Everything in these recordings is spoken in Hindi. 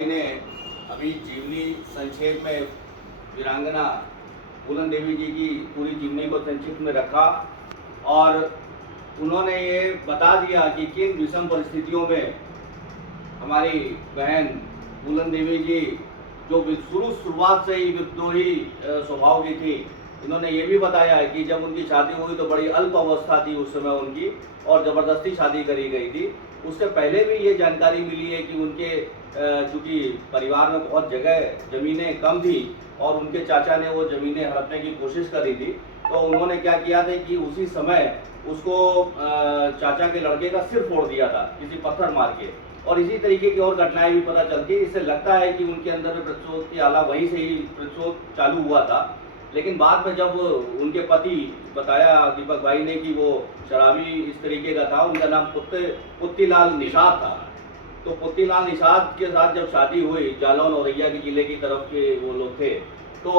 ने अभी जीवनी संक्षेप में वीरांगना फूलन देवी जी की पूरी जीवनी को संक्षिप्त में रखा और उन्होंने ये बता दिया कि किन विषम परिस्थितियों में हमारी बहन फूलन देवी जी जो शुरुआत से ही विद्रोही स्वभाव की थी। इन्होंने ये भी बताया है कि जब उनकी शादी हुई तो बड़ी अल्प अवस्था थी उस समय उनकी, और ज़बरदस्ती शादी करी गई थी। उससे पहले भी ये जानकारी मिली है कि उनके चूँकि परिवार में बहुत जगह ज़मीनें कम थी और उनके चाचा ने वो ज़मीनें हड़पने की कोशिश करी थी, तो उन्होंने क्या किया था कि उसी समय उसको चाचा के लड़के का सिर फोड़ दिया था किसी पत्थर मार के। और इसी तरीके की और घटनाएं भी पता चलती है। इससे लगता है कि उनके अंदर में प्रतिशोध की आला वहीं से ही प्रतिशोध चालू हुआ था। लेकिन बाद में जब उनके पति बताया दीपक भाई ने कि वो शराबी इस तरीके का था, उनका नाम पुत्तीलाल निषाद था, तो पुत्तीलाल निषाद के साथ जब शादी हुई, जालौन औरैया के जिले की तरफ के वो लोग थे, तो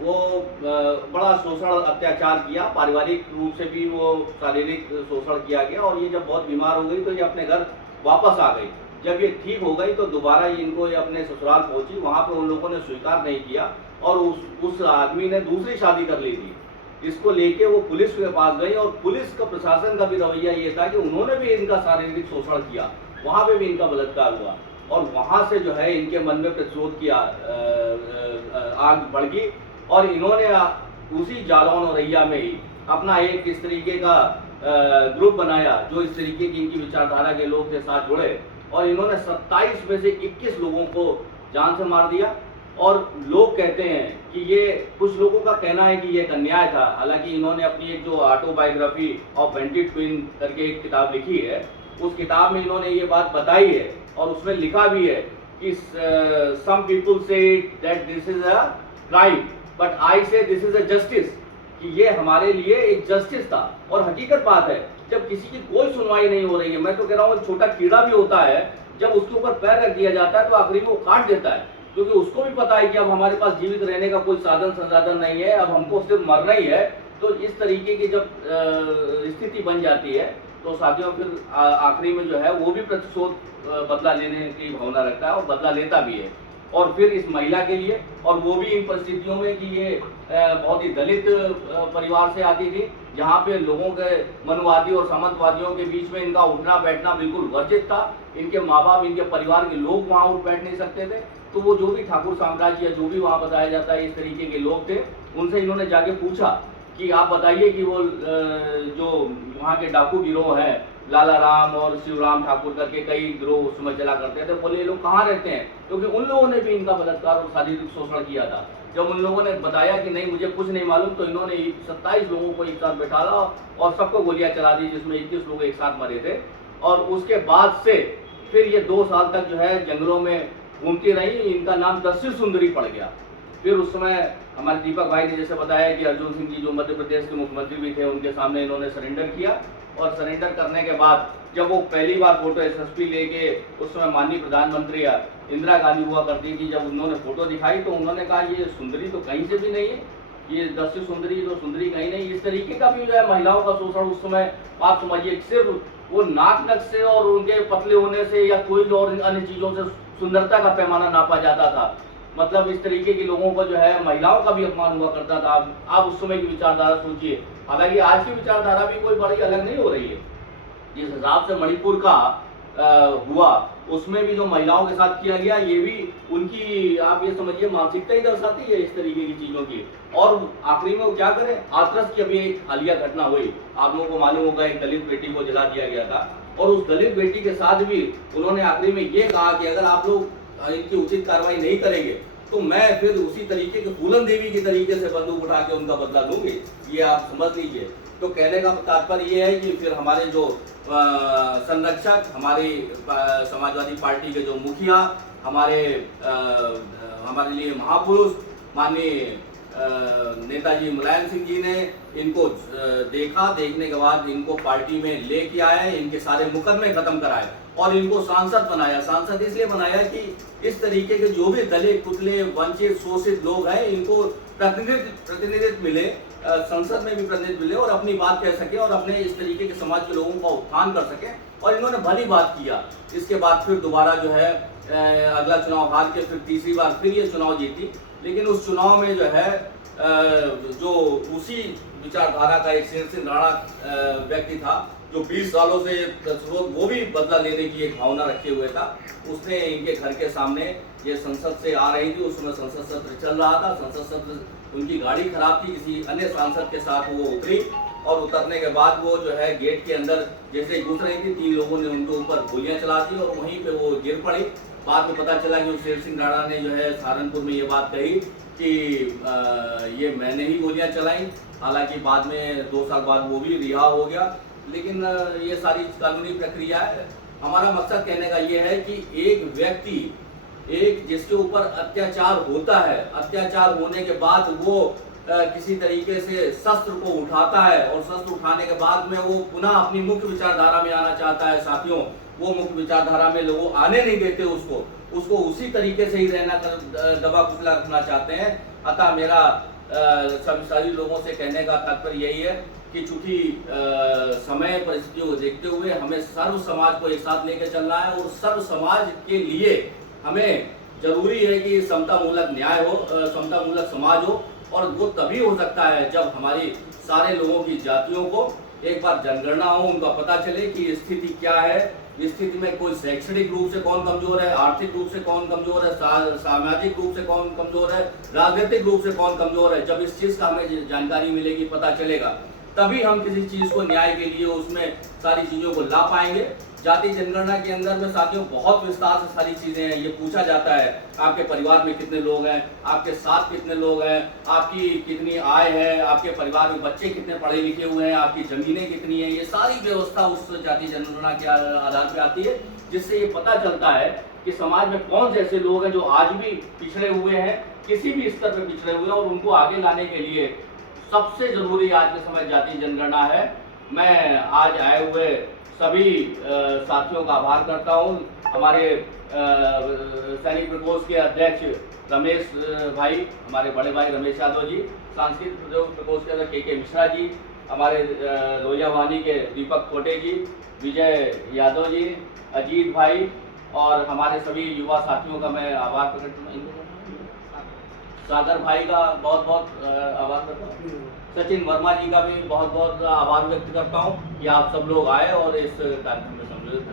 वो बड़ा शोषण अत्याचार किया, पारिवारिक रूप से भी वो शारीरिक शोषण किया गया। और ये जब बहुत बीमार हो गई तो ये अपने घर वापस आ गई। जब ये ठीक हो गई तो दोबारा इनको ये अपने ससुराल पहुंची, वहाँ पे उन लोगों ने स्वीकार नहीं किया और उस आदमी ने दूसरी शादी कर ली थी। इसको लेके वो पुलिस के पास गई और पुलिस का प्रशासन का भी रवैया ये था कि उन्होंने भी इनका शारीरिक शोषण किया, वहाँ पे भी इनका बलात्कार हुआ और वहाँ से जो है इनके मन में प्रतिशोध की आग भड़की और इन्होंने उसी जालौन औरैया में ही अपना एक इस तरीके का ग्रुप बनाया जो इस तरीके की इनकी विचारधारा के लोग के साथ जुड़े और इन्होंने 27 में से 21 लोगों को जान से मार दिया। और लोग कहते हैं कि ये, कुछ लोगों का कहना है कि ये एक अन्याय था। हालांकि इन्होंने अपनी एक जो ऑटोबायोग्राफी ऑफ बेंटेड ट्विन करके एक किताब लिखी है, उस किताब में इन्होंने ये बात बताई है और उसमें लिखा भी है कि some people say that this is a crime but I say this is a justice, कि ये हमारे लिए एक जस्टिस था। और हकीकत बात है, जब किसी की कोई सुनवाई नहीं हो रही है, मैं तो कह रहा हूँ छोटा कीड़ा भी होता है, जब उसके ऊपर पैर रख दिया जाता है तो आखिरी में वो काट देता है, क्योंकि उसको भी पता है कि अब हमारे पास जीवित रहने का कोई साधन संसाधन नहीं है, अब हमको सिर्फ मरना ही है। तो इस तरीके की जब स्थिति बन जाती है तो साथियों फिर आखिरी में जो है वो भी प्रतिशोध बदला लेने की भावना रखता है और बदला लेता भी है। और फिर इस महिला के लिए, और वो भी इन परिस्थितियों में कि ये बहुत ही दलित परिवार से आती थी, जहाँ पे लोगों के मनुवादी और सामंतवादियों के बीच में इनका उठना बैठना बिल्कुल वर्जित था। इनके माँ बाप, इनके परिवार के लोग वहाँ उठ बैठ नहीं सकते थे। तो वो जो भी ठाकुर साम्राज्य, जो भी वहाँ बताया जाता है, इस तरीके के लोग थे, उनसे इन्होंने जाके पूछा कि आप बताइए कि वो जो वहाँ के डाकू गिरोह हैं, लाला राम और शिवराम ठाकुर करके कई गिरोह उस समय चला करते थे, बोले ये लोग कहाँ रहते हैं, क्योंकि उन लोगों ने भी इनका बलात्कार और शारीरिक शोषण किया था। जब उन लोगों ने बताया कि नहीं मुझे कुछ नहीं मालूम, तो इन्होंने 27 लोगों को एक साथ बैठाला और सबको गोलियां चला दी, जिसमें 21 लोग एक साथ मरे थे। और उसके बाद से फिर ये 2 साल तक जो है जंगलों में घूमती रही। इनका नाम दस्यु सुंदरी पड़ गया। फिर उस समय हमारे दीपक भाई ने जैसे बताया कि अर्जुन सिंह जी जो मध्य प्रदेश के मुख्यमंत्री भी थे, उनके सामने इन्होंने सरेंडर किया। और सरेंडर करने के बाद जब वो पहली बार फोटो एसएसपी लेके, उस समय माननीय प्रधानमंत्री इंदिरा गांधी हुआ करती थी, जब उन्होंने फोटो दिखाई तो उन्होंने कहा ये सुंदरी तो कहीं से भी नहीं है, ये दस्यु सुंदरी तो सुंदरी कहीं नहीं। इस तरीके का भी जो है महिलाओं का शोषण उस समय आप समझिए, सिर्फ वो नाक नक से और उनके पतले होने से या कोई और अन्य चीजों से सुंदरता का पैमाना नापा जाता था। मतलब इस तरीके के लोगों को जो है महिलाओं का भी अपमान हुआ करता था। आप उस समय की विचारधारा सोचिए। हालांकि आज की विचारधारा भी कोई बड़ी अलग नहीं हो रही है। जिस हिसाब से मणिपुर का हुआ, उसमें भी जो महिलाओं के साथ किया गया, ये भी उनकी आप ये समझिए मानसिकता ही दर्शाती है इस तरीके की चीजों की। और आखिरी में वो क्या करें, हाथरस की अभी एक हालिया घटना हुई, आप लोगों को मालूम होगा, एक दलित बेटी को जला दिया गया था। और उस दलित बेटी के साथ भी उन्होंने आखिरी में ये कहा कि अगर आप लोग इनकी उचित कार्रवाई नहीं करेंगे तो मैं फिर उसी तरीके के फूलन देवी के तरीके से बंदूक उठा के उनका बदला लूंगी। ये आप समझ लीजिए। तो कहने का तात्पर्य ये है कि फिर हमारे जो संरक्षक, हमारी समाजवादी पार्टी के जो मुखिया, हमारे लिए महापुरुष माननीय नेताजी मुलायम सिंह जी ने इनको देखा, देखने के बाद इनको पार्टी में लेके आए, इनके सारे मुकदमे खत्म कराए और इनको सांसद बनाया। सांसद इसलिए बनाया कि इस तरीके के जो भी दलित, कुचले, वंचित, शोषित लोग हैं, इनको प्रतिनिधित्व मिले, संसद में भी प्रतिनिधित्व मिले और अपनी बात कह सके और अपने इस तरीके के समाज के लोगों का उत्थान कर सके। और इन्होंने भली बात किया। इसके बाद फिर दोबारा जो है अगला चुनाव हार के फिर तीसरी बार फिर ये चुनाव जीती। लेकिन उस चुनाव में जो है जो उसी विचारधारा का एक शेर सिंह राणा व्यक्ति था, जो 20 सालों से स्रोत वो भी बदला लेने की एक भावना रखे हुए था, उसने इनके घर के सामने, ये संसद से आ रही थी, उस समय संसद सत्र चल रहा था, संसद सत्र, उनकी गाड़ी खराब थी, किसी अन्य सांसद के साथ वो उतरी और उतरने के बाद वो जो है गेट के अंदर जैसे घुस रही थी, 3 लोगों ने उनके ऊपर गोलियां चला दी और वहीं पे वो गिर पड़ी। बाद में पता चला कि उस शेर सिंह राणा ने जो है सहारनपुर में ये बात कही कि ये मैंने ही गोलियां चलाई। हालांकि बाद में 2 साल बाद वो भी रिहा हो गया। लेकिन ये सारी कानूनी प्रक्रिया है। हमारा मकसद कहने का ये है कि एक व्यक्ति, एक जिसके ऊपर अत्याचार होता है, अत्याचार होने के बाद वो किसी तरीके से शस्त्र को उठाता है और शस्त्र उठाने के बाद में वो पुनः अपनी मुख्य विचारधारा में आना चाहता है। साथियों, वो मुख्य विचारधारा में लोग आने नहीं देते, उसको उसी तरीके से ही रहना, दबा कुचला रखना चाहते हैं। अतः मेरा सभी लोगों से कहने का तात्पर्य यही है कि चूंकि समय परिस्थितियों को देखते हुए हमें सर्व समाज को एक साथ लेकर चलना है और सर्व समाज के लिए हमें जरूरी है कि समता मूलक न्याय हो, समता मूलक समाज हो। और वो तभी हो सकता है जब हमारी सारे लोगों की जातियों को एक बार जनगणना हो, उनका पता चले कि स्थिति क्या है, स्थिति में कोई शैक्षणिक रूप से कौन कमजोर है, आर्थिक रूप से कौन कमजोर है, सामाजिक रूप से कौन कमजोर है, राजनीतिक रूप से कौन कमजोर है। जब इस चीज का हमें जानकारी मिलेगी, पता चलेगा, तभी हम किसी चीज को न्याय के लिए उसमें सारी चीजों को ला पाएंगे। जाति जनगणना के अंदर में साथियों बहुत विस्तार से सारी चीजें हैं। ये पूछा जाता है आपके परिवार में कितने लोग हैं, आपके साथ कितने लोग हैं, आपकी कितनी आय है, आपके परिवार में बच्चे कितने पढ़े लिखे हुए हैं, आपकी जमीनें कितनी हैं। ये सारी व्यवस्था उस जाति जनगणना के आधार पर आती है, जिससे ये पता चलता है कि समाज में कौन से ऐसे लोग हैं जो आज भी पिछड़े हुए हैं, किसी भी स्तर पर पिछड़े हुए हैं, और उनको आगे लाने के लिए सबसे जरूरी आज के समय जाति जनगणना है। मैं आज आए हुए सभी साथियों का आभार करता हूं। हमारे सैनिक प्रकोष्ठ के अध्यक्ष रमेश भाई, हमारे बड़े भाई रमेश यादव जी, सांस्कृतिक प्रकोष्ठ के अध्यक्ष के मिश्रा जी, हमारे लोहिया वाहिनी के दीपक खोटे जी, विजय यादव जी, अजीत भाई, और हमारे सभी युवा साथियों का मैं आभार प्रकट करता हूँ। सागर भाई का बहुत बहुत आभार करता हूँ। सचिन वर्मा जी का भी बहुत बहुत आभार व्यक्त करता हूँ कि आप सब लोग आए और इस कार्यक्रम में सम्मिलित।